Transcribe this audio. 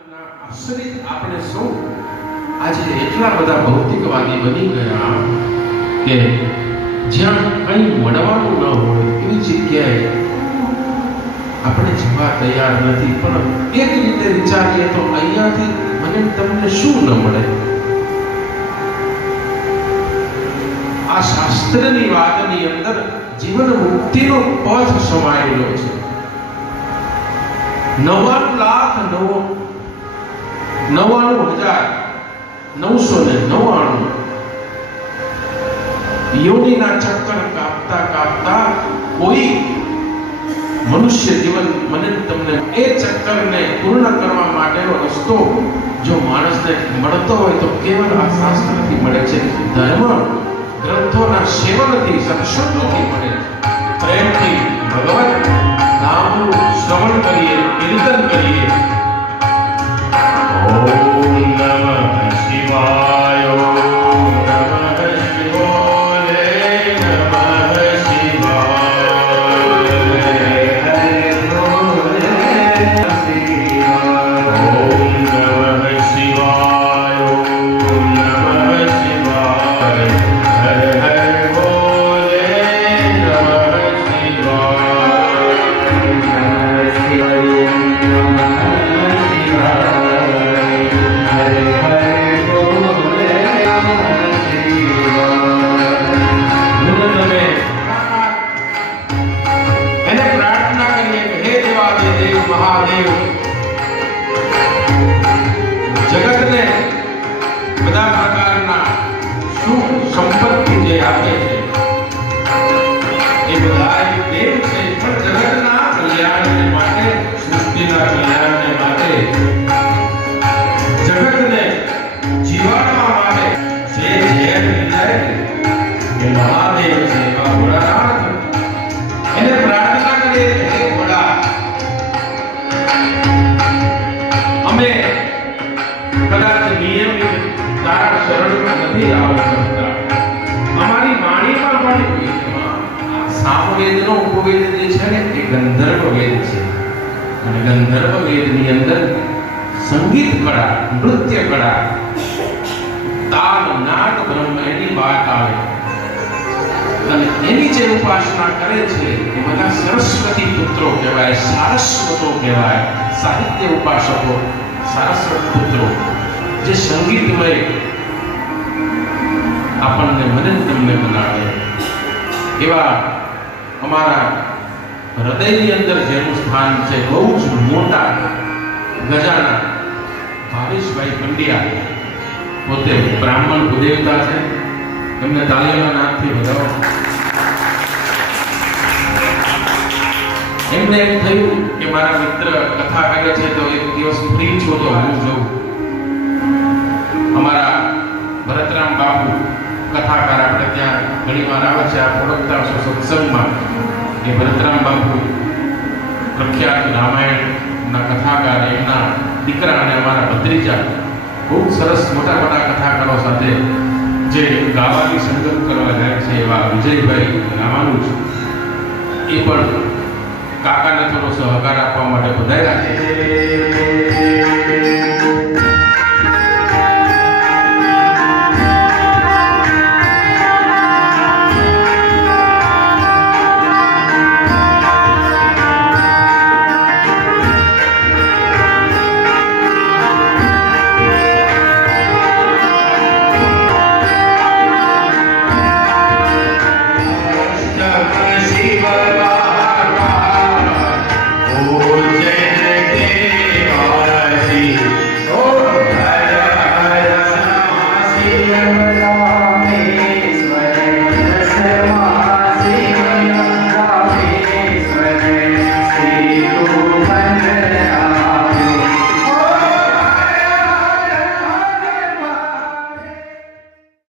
આશ્રિત આપણે સૌ આજે એટલા બધા ભૌતિકવાદી બની ગયા કે જ્યાં કંઈ મળવાનું ન હોય એવી જગ્યાએ આપણે જવા તૈયાર નથી. પણ એક રીતે વિચારીએ તો અહીંયાથી મને તમને શું ન મળે? આ શાસ્ત્રની વાતની અંદર જીવન મુક્તિનો પથ સમાયેલો છે. 99,999 યોનિના ચક્કર કાપતા કાપતા કોઈ મનુષ્ય જીવન મને તમને એ ચક્કરને પૂર્ણ કરવા માટેનો રસ્તો જો માણસને મળતો હોય તો કેવળ આ શાસ્ત્રથી મળે છે. ધર્મ ગ્રંથોના સેવનથી, સત્સંગથી મળે છે. પ્રેમથી ભગવત નામનું શ્રવણ કરીએ, કીર્તન કરીએ. ઓમ નમઃ શિવાય, ઓમ નમઃ શિવાય, નમઃ શિવાય, હરે ભોલે શિવાય. ઓમ નમઃ શિવાય, ઓમ નમઃ શિવાય, હરે હરે ભોલે નમઃ શિવાય. જગતને બધા પ્રકારના સુખ સંપત્તિ જે આપે છે એ બધા દેવ છે, પણ જગતના કલ્યાણને માટે, સૃષ્ટિના કલ્યાણને માટે, જગતને જીવાડવા માટે જે ઝેર પીધાય એ મહાદેવ છે. એવા ભોળાનાથ એને પ્રાર્થના કરીએ, હે ભોળા, અમે કદાચ નિયમિત તારા શરણમાં નથી આવી શકતા. અમારી વાણીમાં પણ સામવેદનો ઉપવેદ જે છે ને એ ગંધર્વ વેદ છે, અને ગંધર્વ વેદની અંદર સંગીત કળા, નૃત્ય કળા, તાલ, નાદ, બ્રહ્મ એની વાત આવે. અને એની જે ઉપાસના કરે છે એ બધા સરસ્વતી પુત્રો કહેવાય, સારસ્વતો કહેવાય. સાહિત્ય ઉપાસકો, સારસ્વત પુત્રો જે સંગીતમય આપણને મને તમને બનાવે. એવા અમારા હૃદયની અંદર જેનું સ્થાન છે બહુ જ મોટા ગજાના ભાવેશભાઈ પંડ્યા, પોતે બ્રાહ્મણ કુદેવતા છે. એમને તાલીમના નામથી વધારો. એમને એમ થયું કે મારા મિત્ર કથા કરે છે તો એક દિવસ ફ્રી છો તો હું જોઉં. અમારા ભરતરામ બાપુ કથાકાર, આપણે ત્યાં ઘણી વાર આવે છે, આ ઓળખતા છો સત્સંગમાં. એ ભરતરામ બાપુ પ્રખ્યાત રામાયણના કથાકાર, એમના દીકરા અને અમારા ભત્રીજા ખૂબ સરસ મોટા મોટા કથાકારો સાથે જે ગાવાની સંગત કરવા જાય છે એવા વિજયભાઈ રામાનુજ, એ પણ કાકાને થોડો સહકાર આપવા માટે બધાય રાખે છે.